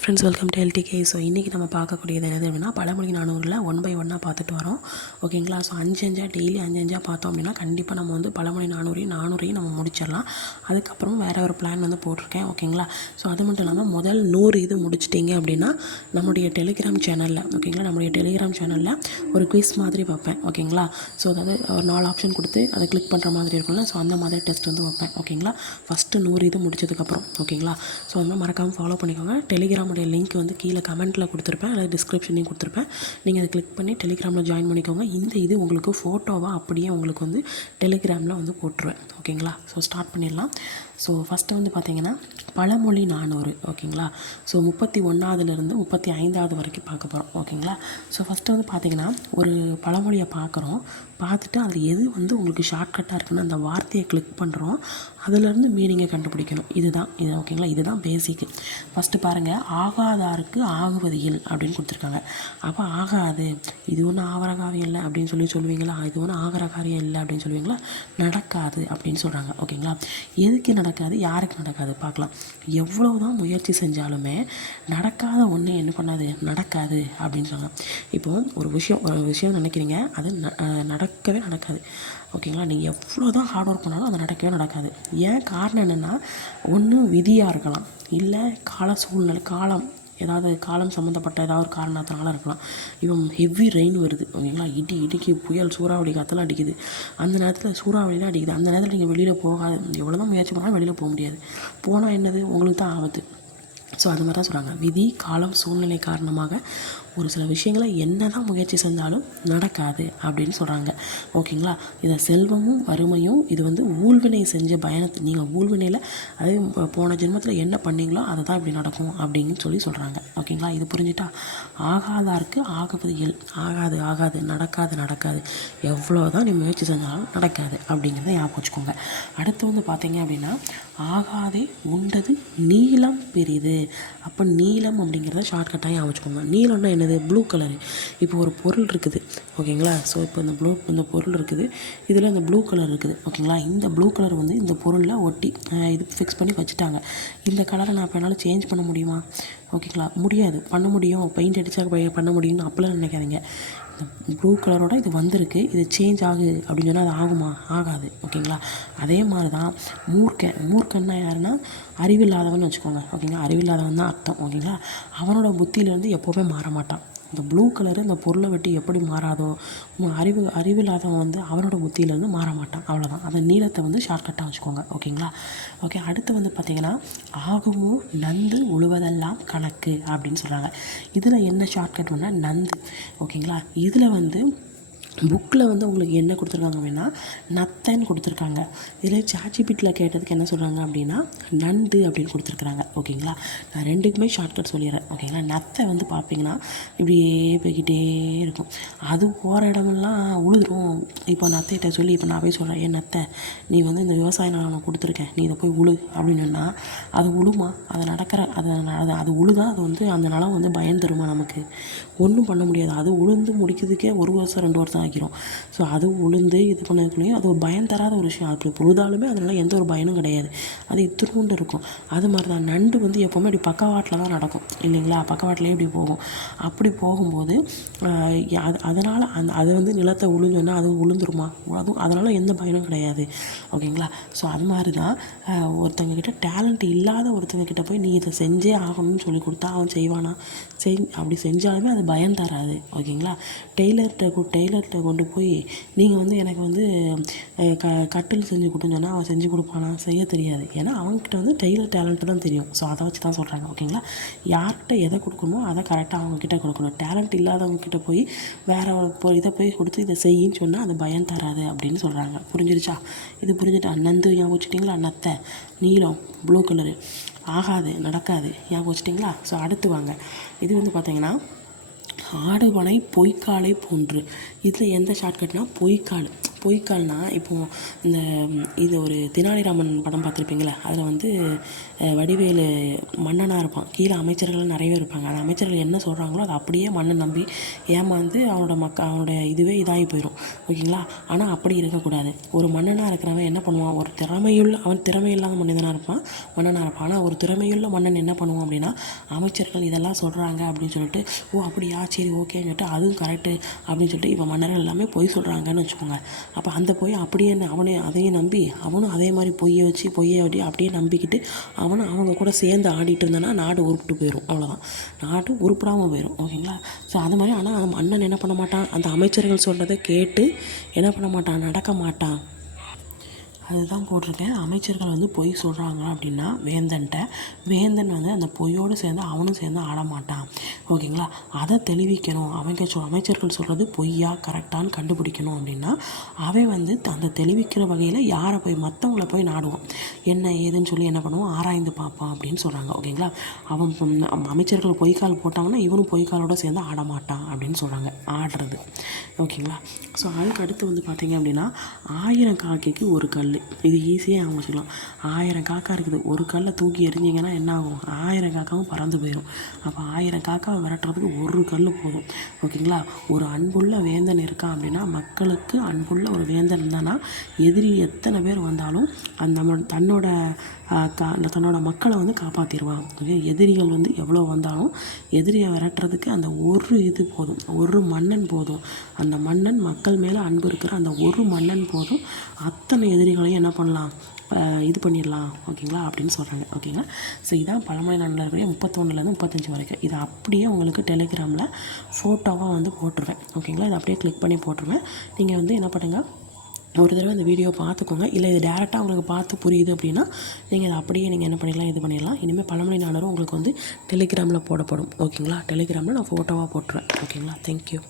Friends welcome to LDK. So இன்றைக்கி நம்ம பார்க்கக்கூடியது என்னது அப்படின்னா பழமொழி 400ல் 1 by 1 பார்த்துட்டு வரோம். ஓகேங்களா? ஸோ 5 டெய்லி 5 பார்த்தோம் அப்படின்னா கண்டிப்பாக நம்ம வந்து பழமொழி 400 நம்ம முடிச்சிடலாம். அதுக்கப்புறம் வேறு ஒரு பிளான் வந்து போட்டிருக்கேன். ஓகேங்களா? ஸோ அது மட்டும் இல்லாமல் முதல் 100 இது முடிச்சிட்டிங்க அப்படின்னா நம்முடைய டெலிகிராம் சேனலில் நம்முடைய டெலிகிராம் சேனலில் ஒரு குவிஸ் மாதிரி வைப்பேன். ஓகேங்களா? ஸோ அதாவது ஒரு 4 ஆப்ஷன் கொடுத்து அதை கிளிக் பண்ணுற மாதிரி இருக்கும்ல. ஸோ அந்த மாதிரி டெஸ்ட் வந்து வைப்பேன். ஓகேங்களா? ஃபஸ்ட்டு 100 இது முடிச்சதுக்கப்புறம். ஓகேங்களா? ஸோ அந்த மறக்காமல் ஃபாலோ பண்ணிக்கோங்க. டெலிகிராமுடைய லிங்க் வந்து கீழே கமெண்ட்டில் கொடுத்துருப்பேன், அல்லது டிஸ்கிரிப்ஷனையும் கொடுத்துருப்பேன். நீங்கள் அதை கிளிக் பண்ணி டெலிகிராமில் ஜாயின் பண்ணிக்கோங்க. இந்த இது உங்களுக்கு ஃபோட்டோவாக அப்படியே உங்களுக்கு வந்து டெலிகிராமில் வந்து போட்டுருவேன். ஓகேங்களா? ஸோ ஸ்டார்ட் பண்ணிடலாம். ஸோ ஃபஸ்ட்டு வந்து பார்த்திங்கன்னா பழமொழி 400. ஓகேங்களா? ஸோ 31லேருந்து 35 வரைக்கும் பார்க்க போகிறோம். ஓகேங்களா? ஸோ ஃபஸ்ட்டு வந்து பார்த்திங்கன்னா ஒரு பழமொழியை பார்க்குறோம். பார்த்துட்டு அதில் எது வந்து உங்களுக்கு ஷார்ட்கட்டாக இருக்குன்னு அந்த வார்த்தையை கிளிக் பண்ணுறோம். அதிலேருந்து மீனிங்கை கண்டுபிடிக்கணும். இதுதான் ஓகேங்களா? இதுதான் பேசிக்கு. ஃபஸ்ட்டு பாருங்கள், ஆகாதாருக்கு ஆகுவது இல் அப்படின்னு கொடுத்துருக்காங்க. அப்போ ஆகாது, இது ஒன்றும் ஆகிற காரியம் இல்லை அப்படின்னு சொல்லுவீங்களா? இது ஒன்றும் ஆகிற காரியம் இல்லை அப்படின்னு சொல்லுவீங்களா? நடக்காது அப்படின்னு சொல்கிறாங்க. ஓகேங்களா? எதுக்கு நடக்காது, யாருக்கு நடக்காது பார்க்கலாம். எவ்வளோ தான் முயற்சி செஞ்சாலுமே நடக்காத ஒன்று என்ன பண்ணாது, நடக்காது அப்படின்னு சொல்லலாம். இப்போது ஒரு விஷயம் நினைக்கிறீங்க, அது நடக்கவே நடக்காது. ஓகேங்களா? நீங்கள் எவ்வளோ தான் ஹார்ட் ஒர்க் பண்ணாலும் அது நடக்கவே நடக்காது. ஏன் காரணம் என்னென்னா, ஒன்று விதியாக இருக்கலாம், இல்லை சூழ்நிலை காலம் சம்மந்தப்பட்ட ஏதாவது ஒரு காரணத்தினால இருக்கலாம். இவன் ஹெவி ரெயின் வருது. ஓகேங்களா? இடிக்கு புயல் சூறாவளி காற்றெல்லாம் அடிக்குது. அந்த நேரத்தில் சூறாவளிலாம் அடிக்குது. அந்த நேரத்தில் நீங்கள் வெளியில் போகாது, எவ்வளோ தான் முயற்சி பண்ணாலும் வெளியில் போக முடியாது. போனால் என்னது, உங்களுக்கு தான் ஆபத்து. ஸோ அது மாதிரி தான் சொல்கிறாங்க. விதி, காலம், சூழ்நிலை காரணமாக ஒரு சில விஷயங்களை என்ன தான் முயற்சி செஞ்சாலும் நடக்காது அப்படின்னு சொல்கிறாங்க. ஓகேங்களா? இதை செல்வமும் வறுமையும் இது வந்து ஊழ்வினை செஞ்ச பயணத்தை, நீங்கள் ஊழ்வினையில் அதாவது போன ஜென்மத்தில் என்ன பண்ணீங்களோ அதை தான் இப்படி நடக்கும் அப்படின்னு சொல்கிறாங்க. ஓகேங்களா? இது புரிஞ்சுட்டா, ஆகாதாருக்கு ஆகுவது இல், ஆகாது நடக்காது எவ்வளோ தான் நீ முயற்சி செஞ்சாலும் நடக்காது அப்படிங்கிறத ஞாபகம் வச்சுக்கோங்க. அடுத்து வந்து பார்த்தீங்க அப்படின்னா, ஆகாதே உண்டது நீலம் பெரிது. அப்போ நீலம் அப்படிங்கிறத ஷார்ட்கட்டாக ஞாபகம் வச்சுக்கோங்க. நீலம்னா என்னது, ப்ளூ கலரு. இப்போ ஒரு பொருள் இருக்குது. ஓகேங்களா? ஸோ இப்போ இந்த பொருள் இருக்குது, இதில் இந்த ப்ளூ கலர் இருக்குது. ஓகேங்களா? இந்த ப்ளூ கலர் வந்து இந்த பொருளில் ஒட்டி இது ஃபிக்ஸ் பண்ணி வச்சுட்டாங்க. இந்த கலரை நான் இப்போ என்னால் சேஞ்ச் பண்ண முடியுமா? ஓகேங்களா? முடியாது. பண்ண முடியும், பெயிண்ட் அடித்தா பண்ண முடியும்னு அப்போலாம் நினைக்காதீங்க. இந்த ப்ளூ கலரோட இது வந்திருக்கு, இது சேஞ்ச் ஆகுது அப்படின்னு சொன்னால் அது ஆகுமா? ஆகாது. ஓகேங்களா? அதே மாதிரி தான் மூர்க்கன்னா யாருன்னா அறிவில்லாதவன் வச்சுக்கோங்க. ஓகேங்களா? அறிவில்லாதவன் தான் அர்த்தம். ஓகேங்களா? அவனோட புத்தியிலேருந்து எப்போவுமே மாற மாட்டான். இந்த ப்ளூ கலரு இந்த பொருளை விட்டு எப்படி மாறாதோ, அறிவில்லாதவன் வந்து அவனோட புத்தியிலேருந்து மாற மாட்டான். அவ்வளோதான். அந்த நீளத்தை வந்து ஷார்ட்கட்டாக வச்சுக்கோங்க. ஓகேங்களா? ஓகே. அடுத்து வந்து பார்த்திங்கன்னா, ஆகமும் நந்து உழுவதெல்லாம் கணக்கு அப்படின்னு சொல்கிறாங்க. இதில் என்ன ஷார்ட்கட் பண்ணால் நந்து. ஓகேங்களா? இதில் வந்து புக்கில் வந்து உங்களுக்கு என்ன கொடுத்துருக்காங்க அப்படின்னா நத்தைன்னு கொடுத்துருக்காங்க. இதில் சாட்ஜிபிட்டியில் கேட்டதுக்கு என்ன சொல்கிறாங்க அப்படின்னா நண்டு அப்படின்னு கொடுத்துருக்குறாங்க. ஓகேங்களா? நான் ரெண்டுக்குமே ஷார்ட்கட் சொல்லிடுறேன். ஓகேங்களா? நத்தை வந்து பார்த்திங்கன்னா இப்படியே போய்கிட்டே இருக்கும். அது போகிற இடமெல்லாம் உழுதுரும். இப்போ நத்தைகிட்ட சொல்லி இப்போ நான் போய் சொல்கிறேன், ஏன் நத்தை, நீ வந்து இந்த விவசாய நிலம் நான் கொடுத்துருக்கேன், நீ இதை போய் உழு அப்படின்னா அது உழுமா? அது உழுதா அது வந்து அந்த நிலம் வந்து பயந்துருமா? நமக்கு ஒன்றும் பண்ண முடியாது. அது உளுந்து முடிக்கிறதுக்கே 1 வருஷம் 2 வருஷம் ஆகிரும். ஸோ அது உளுந்து இது பண்ணதுக்குள்ளேயும் அது ஒரு பயம் தராத ஒரு விஷயம். அப்படி பொழுதாலுமே அதனால் எந்த ஒரு பயனும் கிடையாது. அது இத்திருண்டு இருக்கும். அது மாதிரி தான் நண்டு வந்து எப்போவுமே இப்படி பக்கவாட்டில் தான் நடக்கும் இல்லைங்களா? பக்கவாட்டிலே இப்படி போகும். அப்படி போகும்போது அதனால் அது வந்து நிலத்தை உழுந்தோன்னா அது உளுந்துருமா? அதுவும் அதனால் எந்த பயனும் கிடையாது. ஓகேங்களா? ஸோ அது மாதிரி தான் ஒருத்தங்கக்கிட்ட டேலண்ட் இல்லாத ஒருத்தங்கக்கிட்ட போய் நீ இதை செஞ்சே ஆகணும்னு சொல்லி கொடுத்தா அவன் செய்வானா? அப்படி செஞ்சாலுமே அது பயம் தராது. ஓகேங்களா? டெய்லர்கிட்ட கொண்டு போய் நீங்கள் வந்து எனக்கு வந்து கட்டில் செஞ்சு கொடுன்னு சொன்னால் அவன் செஞ்சு கொடுப்பானா? செய்ய தெரியாது. ஏன்னா அவங்ககிட்ட வந்து டெய்லர் டேலண்ட்டு தான் தெரியும். ஸோ அதை வச்சு தான் சொல்கிறாங்க. ஓகேங்களா? யார்கிட்ட எதை கொடுக்கணுமோ அதை கரெக்டாக அவங்கக்கிட்ட கொடுக்கணும். டேலண்ட் இல்லாதவங்கக்கிட்ட போய் வேறு இதை போய் கொடுத்து இதை செய்யின்னு சொன்னால் அது பயம் தராது அப்படின்னு சொல்கிறாங்க. புரிஞ்சிருச்சா? இது புரிஞ்சுட்டா? நந்து ஞாபகம் வச்சுட்டிங்களா? நத்தை, நீலம், ப்ளூ கலரு, ஆகாது, நடக்காது ஞாபகம் வச்சுட்டிங்களா? ஸோ அடுத்து வாங்க. இது வந்து பார்த்திங்கன்னா ஆடுபனை பொய்க்காலை போன்று. இதில் எந்த ஷார்ட்கட்னால் பொய்க்கால்னா இப்போது இந்த இது ஒரு தெனாலிராமன் படம் பார்த்துருப்பீங்களே, அதில் வந்து வடிவேலு மன்னனாக இருப்பான், கீழே அமைச்சர்கள் நிறைய பேர் இருப்பாங்க. அந்த அமைச்சர்கள் என்ன சொல்கிறாங்களோ அதை அப்படியே மன்னன் நம்பி ஏமாந்து அவனோட இதுவே இதாகி போயிடும். ஓகேங்களா? ஆனால் அப்படி இருக்கக்கூடாது. ஒரு மன்னனாக இருக்கிறவன் என்ன பண்ணுவான், ஒரு அவன் திறமையில்லாத மனிதனாக இருப்பான், மன்னனாக இருப்பான். ஆனால் ஒரு திறமையுள்ள மன்னன் என்ன பண்ணுவான் அப்படின்னா, அமைச்சர்கள் இதெல்லாம் சொல்கிறாங்க அப்படின்னு சொல்லிட்டு, ஓ அப்படியா சரி ஓகேன்னு சொல்லிட்டு அதுவும் கரெக்டு அப்படின்னு சொல்லிட்டு இவன் மன்னர்கள் எல்லாமே பொய் சொல்கிறாங்கன்னு வச்சுக்கோங்க. அப்போ அந்த பொய் அப்படியே அவனே அதையும் நம்பி அவனும் அதே மாதிரி பொய்யை வச்சு அப்படியே நம்பிக்கிட்டு அவனும் அவங்க கூட சேர்ந்து ஆடிட்டு இருந்தானா நாடு உருப்பிட்டு போயிடும். அவ்வளோதான், நாடு உருப்பிடாமல் போயிடும். ஓகேங்களா? ஸோ அது மாதிரி. ஆனால் மன்னன் என்ன பண்ண மாட்டான், அந்த அமைச்சர்கள் சொல்கிறத கேட்டு என்ன பண்ண மாட்டான், நடக்க மாட்டான். அதுதான் போட்டிருக்கேன். அமைச்சர்கள் வந்து பொய் சொல்கிறாங்க அப்படின்னா வேந்தன் வந்து அந்த பொய்யோடு சேர்ந்து அவனும் சேர்ந்து ஆடமாட்டான். ஓகேங்களா? அதை தெளிவிக்கணும். அமைச்சர்கள் சொல்கிறது பொய்யா கரெக்டானு கண்டுபிடிக்கணும் அப்படின்னா அவன் வந்து அந்த தெளிவிக்கிற வகையில் யாரை போய் மற்றவங்கள போய் நாடுவான், என்ன ஏதுன்னு சொல்லி என்ன பண்ணுவான், ஆராய்ந்து பார்ப்பான் அப்படின்னு சொல்கிறாங்க. ஓகேங்களா? அமைச்சர்கள் பொய்க்கால் போட்டாங்கன்னா இவனும் பொய்க்காலோடு சேர்ந்து ஆடமாட்டான் அப்படின்னு சொல்கிறாங்க, ஆடுறது. ஓகேங்களா? ஸோ அதுக்கு அடுத்து வந்து பார்த்திங்க அப்படின்னா 1000 காக்கைக்கு ஒரு கல். இது ஈஸியாக அவங்க சொல்லலாம். 1000 காக்கா இருக்குது, ஒரு கல்லை தூக்கி எறிஞ்சிங்கன்னா என்ன ஆகும், 1000 காக்காவும் பறந்து போயிடும். அப்போ 1000 காக்காவை விரட்டுறதுக்கு ஒரு கல் போதும். ஓகேங்களா? ஒரு அன்புள்ள வேந்தன் இருக்கான் அப்படின்னா, மக்களுக்கு அன்புள்ள ஒரு வேந்தன் இருந்தானா எதிரி எத்தனை பேர் வந்தாலும் தன்னோட மக்களை வந்து காப்பாற்றிடுவான். எதிரிகள் வந்து எவ்வளோ வந்தாலும் எதிரியை விரட்டுறதுக்கு அந்த ஒரு இது போதும், ஒரு மன்னன் போதும். அந்த மன்னன் மக்கள் மேலே அன்பு இருக்கிற அந்த ஒரு மன்னன் போதும், அத்தனை எதிரிகளையும் என்ன பண்ணலாம், இது பண்ணிடலாம். ஓகேங்களா? அப்படின்னு சொல்கிறாங்க. ஓகேங்களா? ஸோ இதான் பழமொழி நாளில் இருக்கிற 31லேருந்து 35 வரைக்கும். இதை அப்படியே உங்களுக்கு டெலிகிராமில் ஃபோட்டோவாக வந்து போட்டுருவேன். ஓகேங்களா? இதை அப்படியே கிளிக் பண்ணி போட்டுருவேன். நீங்கள் வந்து என்ன பண்ணுங்கள், ஒரு தடவை இந்த வீடியோ பார்த்துக்கோங்க. இல்லை இது டேரெக்டாக உங்களுக்கு பார்த்து புரியுது அப்படின்னா நீங்கள் இதை அப்படியே நீங்கள் என்ன பண்ணிடலாம், இது பண்ணிடலாம். இனிமேல் பழமொழி நானூறு உங்களுக்கு வந்து டெலிகிராமில் போடப்படும். ஓகேங்களா? டெலிகிராமில் நான் ஃபோட்டோவாக போட்டுருவேன். ஓகேங்களா? தேங்க்யூ.